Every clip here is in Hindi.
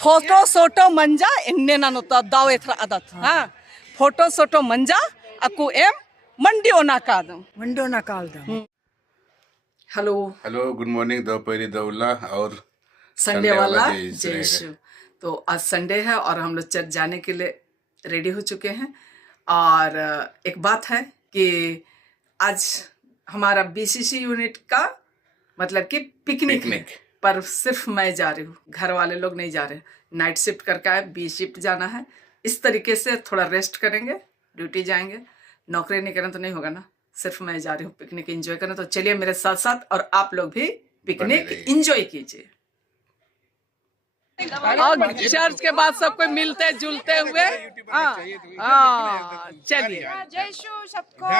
फोटो सोटो मंजा इन्ने ननोता दाव एथरा आदत हाँ फोटो सोटो मंजा अकु एम मंडियो ना कादम हेलो हेलो गुड मॉर्निंग दोपहरी दौला और संडे वाला जय यीशु। तो आज संडे है और हम लोग चर्च जाने के लिए रेडी हो चुके हैं। और एक बात है कि आज हमारा बीसीसी यूनिट का मतलब कि पिकनिक है, पर सिर्फ मैं जा रही हूँ, घर वाले लोग नहीं जा रहे। नाइट शिफ्ट करके आए, बी शिफ्ट जाना है। इस तरीके से थोड़ा रेस्ट करेंगे, ड्यूटी जाएंगे। नौकरी नहीं करें तो नहीं होगा ना, सिर्फ मैं जा रही हूँ पिकनिक एंजॉय करने। तो चलिए मेरे साथ साथ और आप लोग भी पिकनिक एंजॉय कीजिए। और चर्च के बाद सब कोई मिलते जुलते हुए चलिए जय यीशु सबको।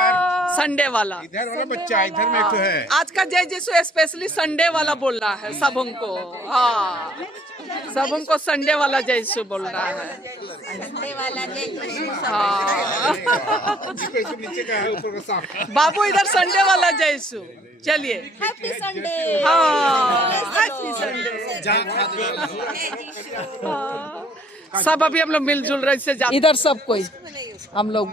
संडे वाला इधर वाला बच्चा इधर में तो है। आज का जय यीशु स्पेशली संडे वाला बोल रहा है सब हमको। हाँ सब हमको संडे वाला जय यीशु बोल रहा है। संडे वाला जय यीशु। हाँ नीचे का है ऊपर का साफ। बाबू इधर संडे वाला जय यीशु। चलिए हैप्पी संडे। हाँ हैप्पी संडे। सब अभी हम लोग मिलजुल रहे से इधर सब कोई हम लोग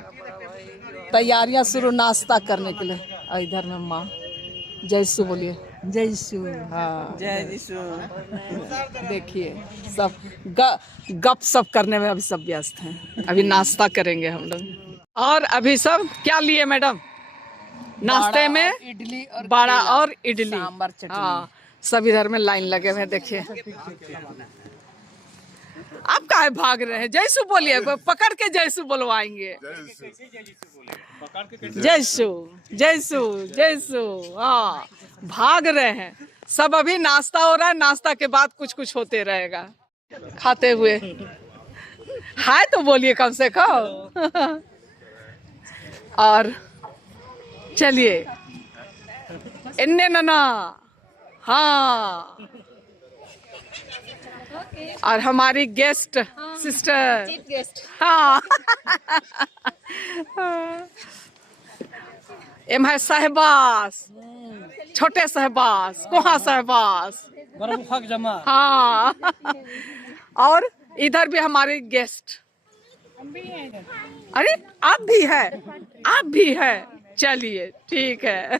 तैयारियां शुरू नाश्ता करने के लिए। और इधर में माँ जय यीशु बोलिए। जय यीशु। हाँ जय यीशु। देखिए सब गप सप करने में अभी सब व्यस्त हैं। अभी नाश्ता करेंगे हम लोग। और अभी सब क्या लिए मैडम नाश्ते में? इडली और बड़ा और इडली सांभर चटनी। हाँ सब इधर में लाइन लगे हुए हैं। देखिए आप काहे भाग रहे हैं? जयसु बोलिए, पकड़ के जयसु बोलवाएंगे। जयसु जयसु जयसु। हाँ भाग रहे हैं सब। अभी नाश्ता हो रहा है, नाश्ता के बाद कुछ कुछ होते रहेगा खाते हुए। हाय तो बोलिए कम से कम। और चलिए इन्ने नना। हाँ और हमारी गेस्ट सिस्टर। हाँ एम है सहबास, छोटे सहबास, कोहा सहबास। हाँ और इधर भी हमारे गेस्ट। अरे आप भी है, आप भी है। चलिए ठीक है।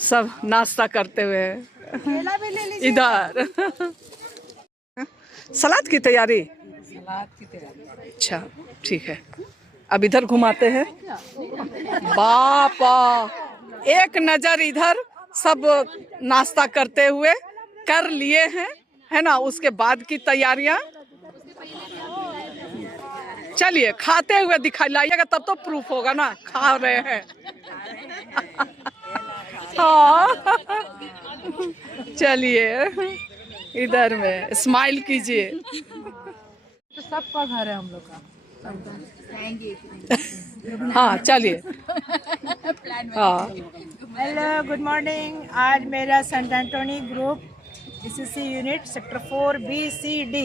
सब नाश्ता करते हुए इधर सलाद की तैयारी। अच्छा ठीक है, अब इधर घुमाते हैं। बापा एक नजर इधर सब नाश्ता करते हुए कर लिए हैं, है ना। उसके बाद की तैयारियां। चलिए खाते हुए दिखाई लाइएगा तब तो प्रूफ होगा ना खा रहे हैं। हाँ चलिए इधर में स्माइल कीजिए। तो सबका घर है हम लोग का। हाँ चलिए। हाँ हेलो गुड मॉर्निंग। आज मेरा saint Antony group BCC unit sector 4 BCD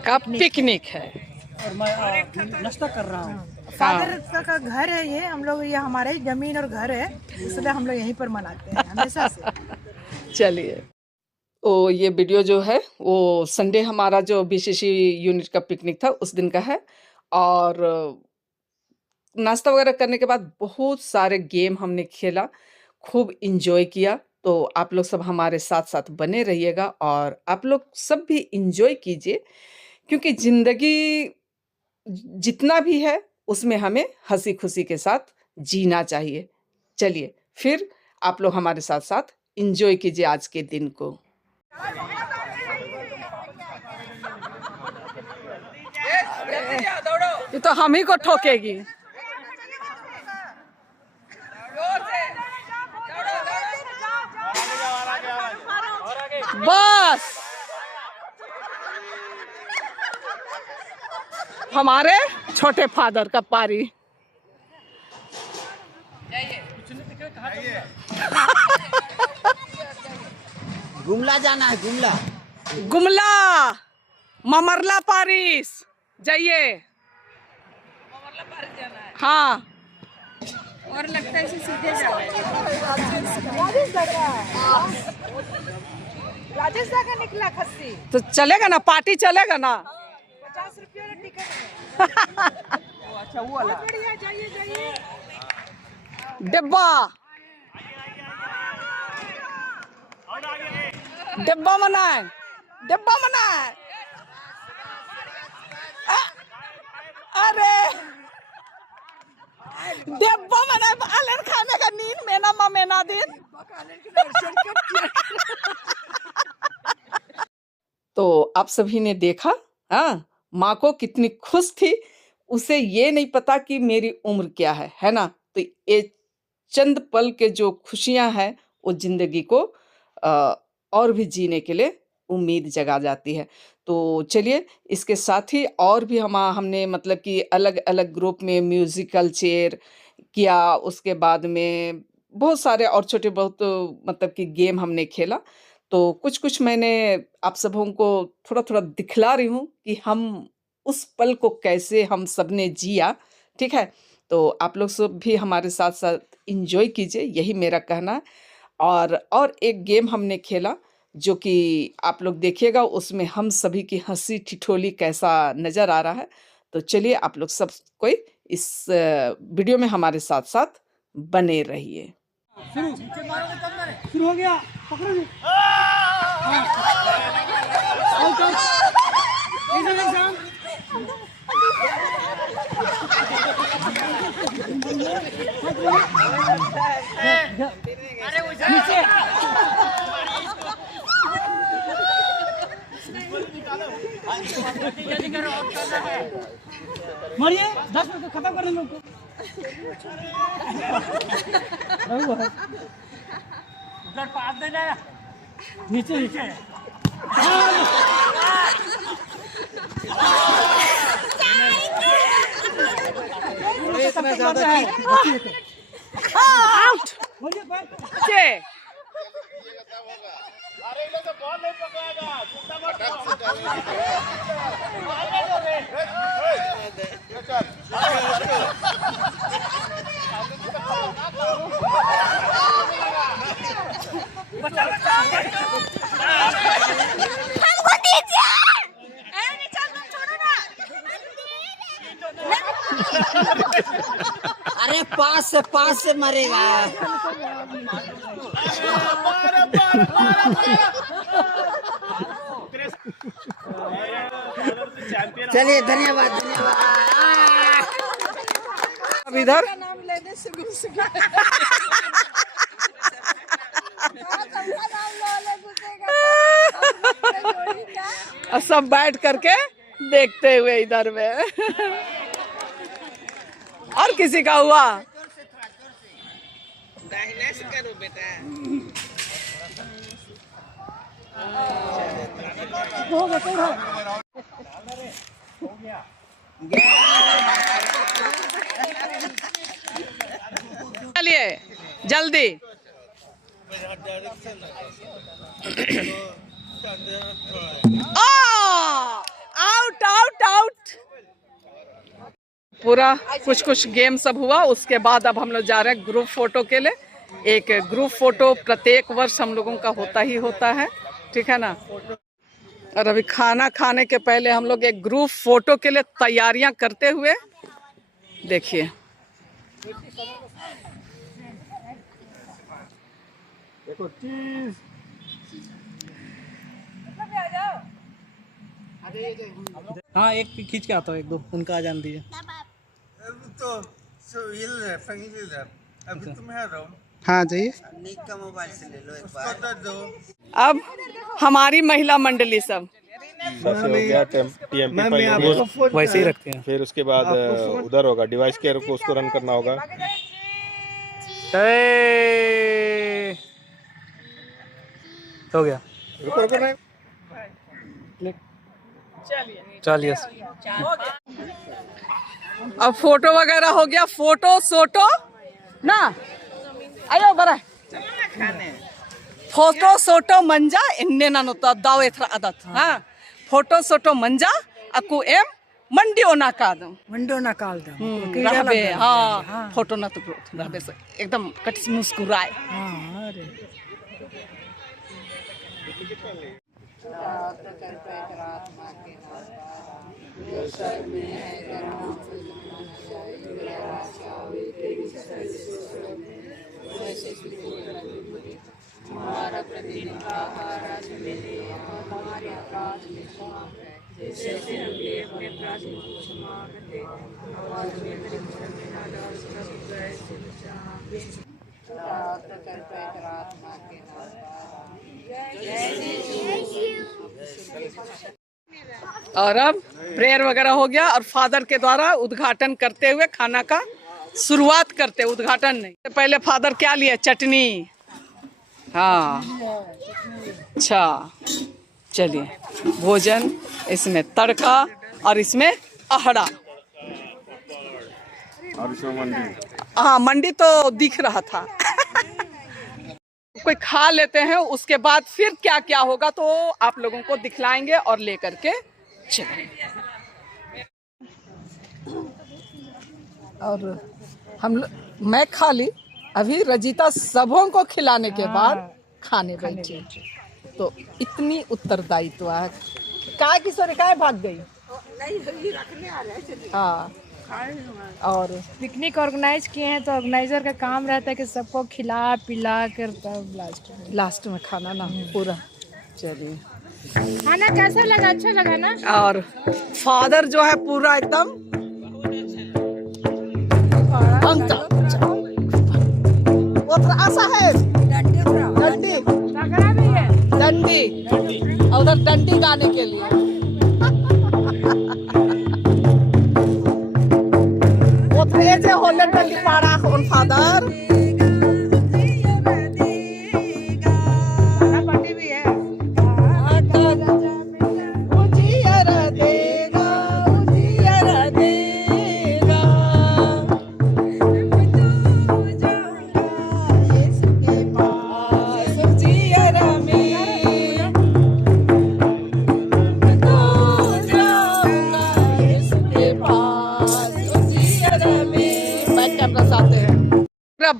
का पिकनिक है और मैं नाश्ता कर रहा हूँ। फादर का घर है ये, हम लोग ये हमारा ही जमीन और घर है, इसलिए हम लोग यहीं पर मनाते हैं हमेशा से। चलिए ओ ये वीडियो जो है वो संडे हमारा जो बीसीसी यूनिट का पिकनिक था उस दिन का है। और नाश्ता वगैरह करने के बाद बहुत सारे गेम हमने खेला, खूब इंजॉय किया। तो आप लोग सब हमारे साथ साथ बने रहिएगा और आप लोग सब भी इंजॉय कीजिए, क्योंकि ज़िंदगी जितना भी है उसमें हमें हंसी खुशी के साथ जीना चाहिए। चलिए फिर आप लोग हमारे साथ साथ इंजॉय कीजिए आज के दिन को। ये तो हम ही को ठोकेगी। बस हमारे छोटे फादर का पारी। गुमला जाना है। गुमला गुमला ममरला पारिस जाइए। हाँ और लगता है इसे सीधे जाओ। राजस्थान का निकला खस्सी। तो चलेगा ना, पार्टी चलेगा ना। 50 रुपये वाला टिकट है। अच्छा वो वाला बहुत बढ़िया, जाइए जाइए। डिब्बा डिब्बा मनाए, डिब्बा मनाए। अरे डिब्बा मनाए आलन खाने का नींद में ना ममेना दिन। तो आप सभी ने देखा, हाँ, माँ को कितनी खुश थी। उसे ये नहीं पता कि मेरी उम्र क्या है ना। तो ये चंद पल के जो खुशियां हैं वो जिंदगी को और भी जीने के लिए उम्मीद जगा जाती है। तो चलिए, इसके साथ ही और भी हमने मतलब कि अलग अलग ग्रुप में म्यूजिकल चेयर किया, उसके बाद में बहुत सारे और छोटे बहुत मतलब कि गेम हमने खेला। तो कुछ कुछ मैंने आप सबों को थोड़ा थोड़ा दिखला रही हूँ कि हम उस पल को कैसे हम सबने जिया। ठीक है, तो आप लोग सब भी हमारे साथ साथ इंजॉय कीजिए, यही मेरा कहना है। और एक गेम हमने खेला जो कि आप लोग देखिएगा, उसमें हम सभी की हंसी ठिठोली कैसा नजर आ रहा है। तो चलिए, आप लोग सब कोई इस वीडियो में हमारे साथ साथ बने रहिए। शुरू हो गया, पकड़ो जी। नीचे मारिए, 10 मिनट खत्म कर लोग को। उधर पास देना, नीचे नीचे। इतना ज्यादा आउट। के अरे पास से मरेगा। चलिए, धन्यवाद धन्यवाद। अब इधर नाम लेने से घुस गया। और सब बैठ करके देखते हुए इधर में। और किसी का हुआ? करो बेटा। चलिए जल्दी। Out out out. पूरा कुछ कुछ गेम सब हुआ, उसके बाद अब हम लोग जा रहे हैं ग्रुप फोटो के लिए। एक ग्रुप फोटो प्रत्येक वर्ष हम लोगों का होता ही होता है, ठीक है ना। और अभी खाना खाने के पहले हम लोग एक ग्रुप फोटो के लिए तैयारियां करते हुए देखिए। देखो चीज। हाँ, एक खींच के आता हूँ, एक दो उनका आ जान दीजिए। अभी तुम है रहो। हाँ जाइए। निक का मोबाइल से ले लो एक बार। अब हमारी महिला मंडली सब बस हो गया टीएमपी फाइल वैसे ही रखते हैं। फिर उसके बाद उधर होगा डिवाइस केयर को, उसको रन करना होगा। हो गया, रुको रुको नहीं। चलिए। अब फोटो वगैरह हो गया, फोटो सोटो ना आयो बरा फोटो सोटो मंजा इन्ने ना नोता दाव एथरा आदत। हाँ, फोटो सोटो मंजा अकु एम मंडियो ना कादम विंडो ना काल दो। रहबे। हाँ, फोटो ना तो रहबे से एकदम कट मुस्कुराए। हाँ, अरे और अब प्रेयर वगैरह हो गया और फादर के द्वारा उद्घाटन करते हुए खाना का शुरुआत करते, उद्घाटन नहीं। पहले फादर क्या लिए? चटनी। हाँ, अच्छा, चलिए। भोजन, इसमें तड़का और इसमें अहड़ा। हाँ, मंडी तो दिख रहा था। कोई खा लेते हैं, उसके बाद फिर क्या क्या होगा तो आप लोगों को दिखलाएंगे और लेकर के चलेंगे। और मैं खा ली, अभी रजिता सबों को खिलाने के बाद खाने बैठी, तो इतनी उत्तरदायित्व है। काय की सोरे काय भाग गई? हाँ, और पिकनिक ऑर्गेनाइज किए हैं तो ऑर्गेनाइजर का काम रहता है कि सबको खिला पिला कर तब लास्ट में खाना ना पूरा। चलिए, खाना कैसा लगा? अच्छा लगा ना? और फादर जो है पूरा एकदम वो तो ऐसा है डंडी भी है। डंडी और उधर डंडी गाने के लिए वो तेज होले डंडी पाड़ा उन फादर पार्टी भी है।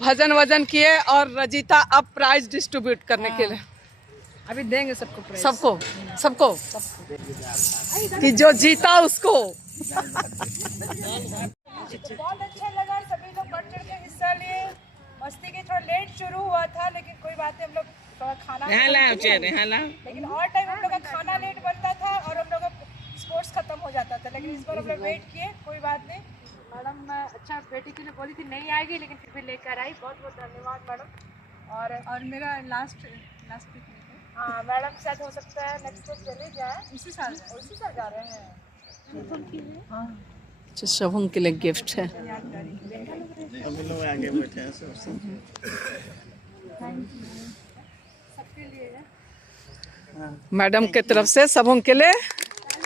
भजन वजन किए और रजिता अब प्राइज डिस्ट्रीब्यूट करने के लिए अभी देंगे सबको प्राइज। सबको कि जो जीता उसको। बहुत अच्छा लगा, सभी लोग बढ़ चढ़ के हिस्सा लिए। मस्ती की थोड़ा लेट शुरू हुआ था लेकिन कोई बात नहीं, हम लोग थोड़ा खाना लेकिन और टाइम हम लोग का खाना लेट बनता था और हम लोग का स्पोर्ट्स खत्म हो जाता था, लेकिन इस बार हम लोग वेट किए। कोई बात नहीं, मैडम अच्छा बेटी के लिए बोली थी नहीं आएगी लेकिन फिर भी लेकर आई। बहुत बहुत धन्यवाद मैडम। और मेरा लास्ट पिकनिक है। हाँ, मैडम शायद हो सकता है नेक्स्ट वीक चले जाए, उसी साल जा रहे हैं। हाँ, अच्छा, शबों के लिए गिफ्ट है। मैडम के तरफ से सबों के लिए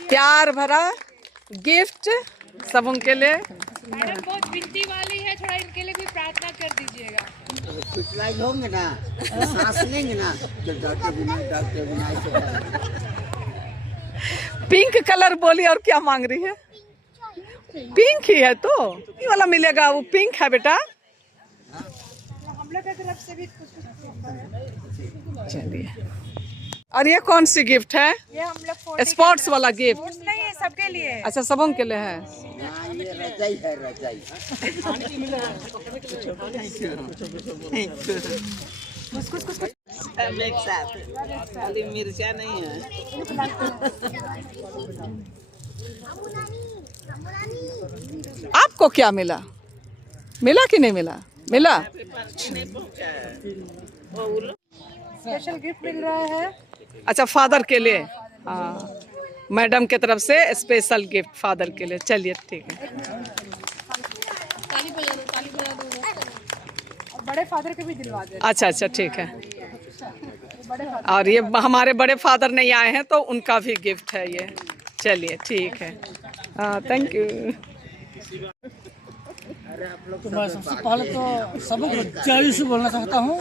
प्यार भरा गिफ्ट, सबों के लिए। मैडम बहुत विनती वाली है, थोड़ा इनके लिए भी प्रार्थना कर दीजिएगा। कुछ होंगे ना, सांस लेंगे ना, तो डॉक्टर बिना पिंक कलर बोली और क्या मांग रही है? पिंक ही है तो ये वाला मिलेगा, वो पिंक है बेटा। हम लोग की तरफ से भी कुछ। चलिए, और ये कौन सी गिफ्ट है? ये हम लोग स्पोर्ट्स वाला गिफ्ट नहीं है, सबके लिए। अच्छा, सबों के लिए है। ये रजाई है, रजाई। एक साथ खाली मिर्चा नहीं है। आपको क्या मिला? मिला कि नहीं मिला? मिला। स्पेशल गिफ्ट मिल रहा है। अच्छा, फादर के लिए। हाँ, मैडम के तरफ से स्पेशल गिफ्ट फादर के लिए। चलिए, ठीक है। और बड़े फादर के भी दिलवा दे। अच्छा, ठीक है। और ये हमारे बड़े फादर नहीं आए हैं तो उनका भी गिफ्ट है ये। चलिए, ठीक है। हाँ, थैंक यू। तो मैं सबसे पहले तो सबको जय यीशु बोलना चाहता हूँ।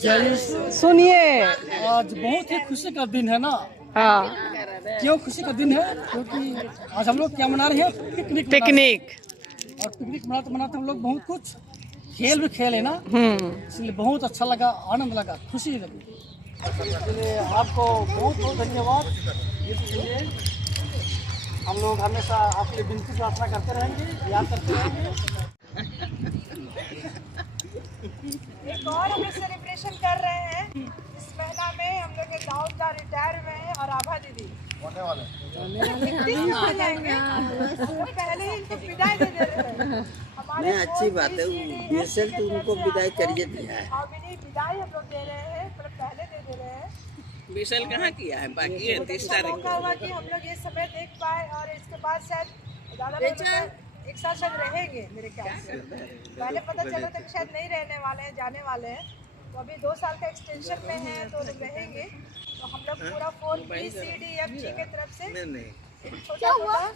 जय यीशु। सुनिए, आज बहुत ही खुशी का दिन है ना। हाँ, क्यों खुशी का दिन है? क्योंकि आज हम लोग क्या मना रहे हैं? पिकनिक। पिकनिक। और पिकनिक मनाते मनाते हम लोग बहुत कुछ खेल भी खेले ना, इसलिए बहुत अच्छा लगा, आनंद लगा, खुशी लगी। इसलिए आपको बहुत बहुत धन्यवाद। इसलिए हम लोग हमेशा आपके लिए विनती प्रार्थना करते रहेंगे, याद करते रहेंगे। एक और हम लोग सेलिब्रेशन कर रहे हैं इस महीना में। हम लोग के दाऊद का रिटायर हुए हैं और आभा दीदी 31 में हो जाएंगे। तो पहले ही इनको विदाई दे दे रहे हैं। नहीं, अच्छी बात है, बीएसएल तो उनको विदाई करिए दिया है। और विदाई हम लोग दे रहे हैं, मतलब पहले दे रहे हैं। विशल कहाँ किया है, बाकी है 30 तारीख मौका हुआ कि हम लोग ये समय देख पाए और इसके बाद शायद ज़्यादा लोग एक साथ शायद रहेंगे मेरे ख्याल से। पहले पता चला था कि शायद नहीं रहने वाले हैं, जाने वाले हैं। तो अभी 2 साल का एक्सटेंशन में है तो लोग रहेंगे। तो हम लोग पूरा 4BCDFG की तरफ से छोटा मोटा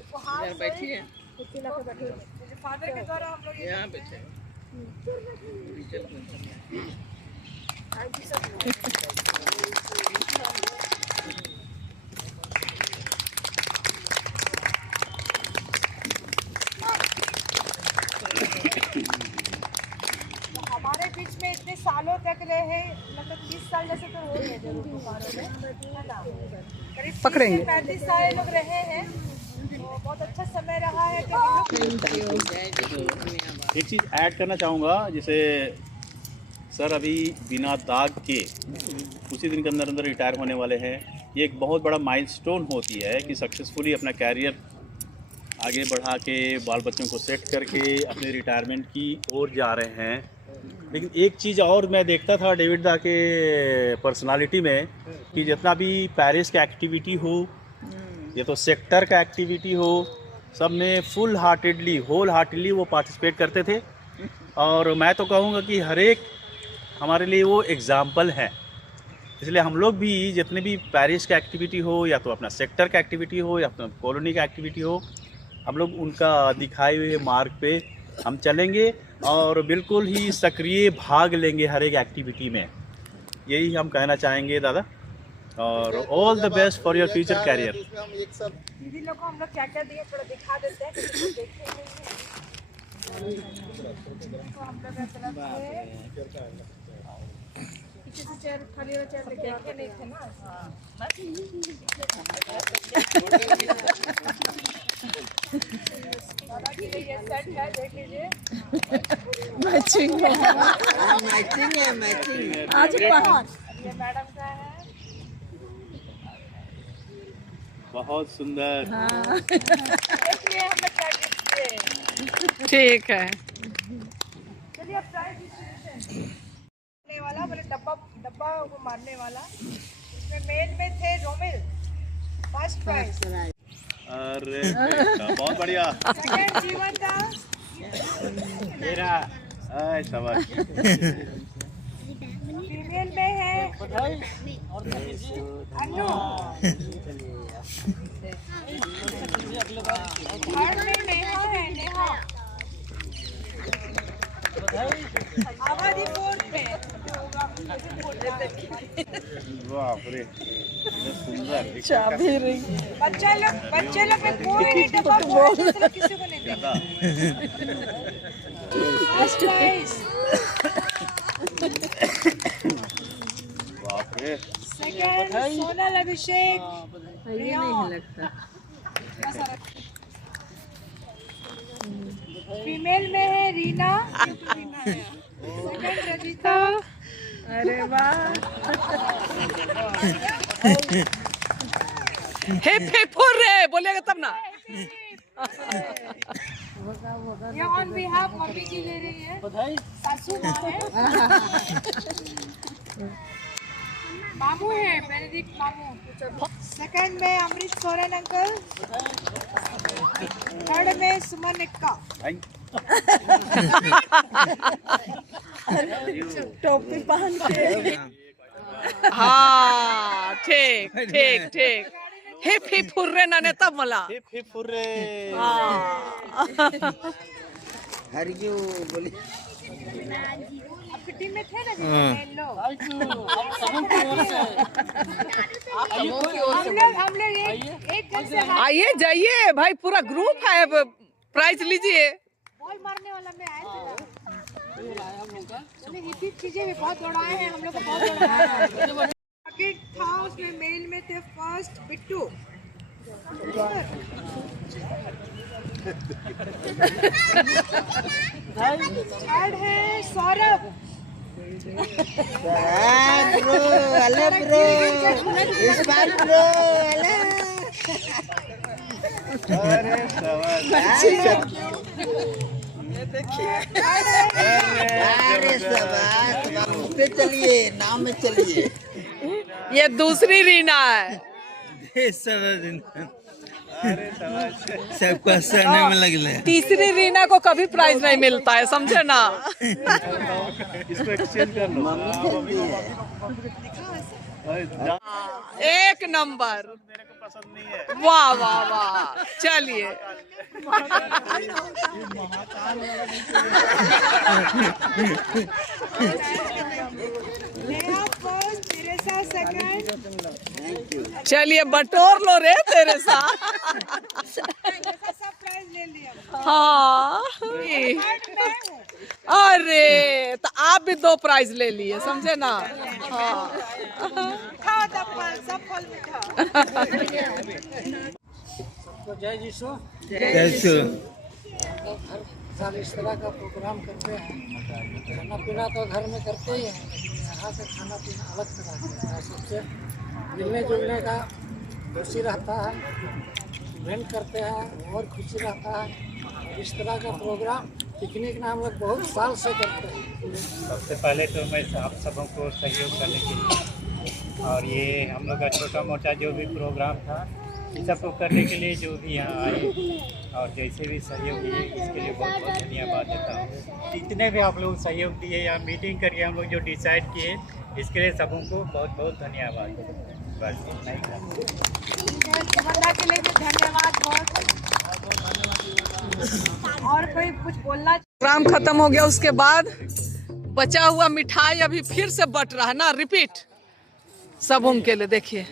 उपहार बैठिए फादर के द्वारा हम लोग ये यहाँ बैठे हमारे बीच में इतने सालों तक रहे, मतलब 30 साल जैसे तो हो गए जरूर तुम्हारे में, है ना? करीब 30 से 35 साल लोग रहे हैं। तो बहुत अच्छा समय रहा है कि हम लोग एक चीज़ ऐड करना चाहूँगा, जैसे सर अभी बिना दाग के उसी दिन के अंदर अंदर रिटायर होने वाले हैं। ये एक बहुत बड़ा माइलस्टोन होती है कि सक्सेसफुली अपना कैरियर आगे बढ़ा के बाल बच्चों को सेट करके अपने रिटायरमेंट की ओर जा रहे हैं। लेकिन एक चीज़ और मैं देखता था डेविड दा के पर्सनालिटी में कि जितना भी पेरिस का एक्टिविटी हो या तो सेक्टर का एक्टिविटी हो, सब में होल हार्टेडली वो पार्टिसिपेट करते थे। और मैं तो कहूँगा कि हर एक हमारे लिए वो एग्ज़ाम्पल है। इसलिए हम लोग भी जितने भी पेरिस का एक्टिविटी हो या तो अपना सेक्टर का एक्टिविटी हो या अपना कॉलोनी का एक्टिविटी हो, हम लोग उनका दिखाए हुए मार्ग पे हम चलेंगे और बिल्कुल ही सक्रिय भाग लेंगे हर एक एक्टिविटी में। यही हम कहना चाहेंगे दादा। और all the best for your future career. दीदी लोग को हम लोग क्या क्या दिए थोड़ा दिखा देते हैं, क्योंकि लोग देखे नहीं हैं। तो हम लोग तरफ से पीछे से चेयर, खाली वाला चेयर लेके आके नहीं थे ना। दादा के लिए ये सेट है, देख लीजिए। मैचिंग है। आज ये मैडम का है। बहुत सुंदर। देखिए हम लोग क्या गिफ्ट किए। ठीक है। चलिए अब प्राइस डिस्ट्रीब्यूशन वाला, मतलब डब्बा को मारने वाला। इसमें मेन में थे रोमिल, फर्स्ट प्राइज। अरे बेटा, बहुत बढ़िया। सेकंड जीवन दास, मेरा शाबाश। फीमेल में है अनु, थर्ड में नेहा है, नेहा। आवादी फोर्थ में। बाप रे, सुंदर। बच्चे लोग में कोई नहीं डब्बा फोड़ा, दूसरा किसी को नहीं देगा। First prize. बाप रे। सेकंड सोनल अभिषेक, फीमेल में है रीना, सेकंड रजिता। अरे वाह। हिप हुर्रे बोलेगा तब ना। ये ऑन बिहाफ मम्मी जी ले रही है, सासू माँ है, मामू है, बेनेडिक्ट मामू। सेकंड में अमृत सोरेन अंकल, थर्ड में सुमन एक्का। टोपी पहन के। हाँ ठीक ठीक ठीक। हिप हुर्रे नाने तब मला। Hip hurray. हरियो बोले। आपकी टीम में थे ना जी, लो। हम लोग एक जन से आइए जाइए भाई, पूरा ग्रुप है, प्राइज लीजिए। बॉल मारने वाला में आए थे ना। चीजें भी बहुत दौड़ाए हैं हम लोग को, बहुत दौड़ाए हैं। पॉकेट था उसमें मेल में थे फर्स्ट बिट्टू, थर्ड है सौरभ, ब्रो अले ब्रो इस बार ब्रो अले अरे शाबाश पे चलिए, नाव में चलिए। ये दूसरी रीना है। सबको हंसने में लग तीसरी रीना को कभी प्राइज नहीं मिलता है, समझे ना। इसको एक्सचेंज कर लो। एक नंबर, मेरे को पसंद नहीं है। वाह वाह वाह, चलिए। नेहा फर्स्ट, तेरेसा सेकंड, चलिए बटोर लो रे तेरे साथ। सब प्राइज ले लिया। हाँ, अरे तो आप भी 2 प्राइज ले लिए, समझे ना। हाँ, खाओ तब फल, सब फल मीठा। तो जय यीशु। कैसे हर साल इस तरह का प्रोग्राम करते हैं। खाना पीना तो घर में करते ही हैं, लेकिन यहाँ से खाना पीना अलग तरह है। सबसे मिलने जुलने का खुशी रहता है, इवेंट करते हैं और खुशी रहता है। इस तरह का प्रोग्राम पिकनिक ना हम लोग बहुत साल से करते हैं। सबसे पहले तो मैं आप सबों को सहयोग करने के लिए, और ये हम लोग का छोटा मोटा जो भी प्रोग्राम था इस सबको करने के लिए जो भी यहाँ आए और जैसे भी सहयोग दिए इसके लिए बहुत बहुत धन्यवाद देता हूँ। जितने भी आप लोग सहयोग दिए या मीटिंग करके हम लोग जो डिसाइड किए इसके लिए सबों को बहुत बहुत धन्यवाद। बस इतना ही था। के लिए भी धन्यवाद बहुत। और कोई कुछ बोलना? प्रोग्राम खत्म हो गया, उसके बाद बचा हुआ मिठाई अभी फिर से बट रहा है ना, रिपीट सब उनके लिए। देखिए,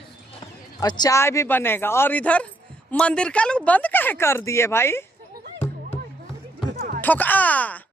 और चाय भी बनेगा। और इधर मंदिर का लोग बंद काहे कर दिए भाई, ठोका।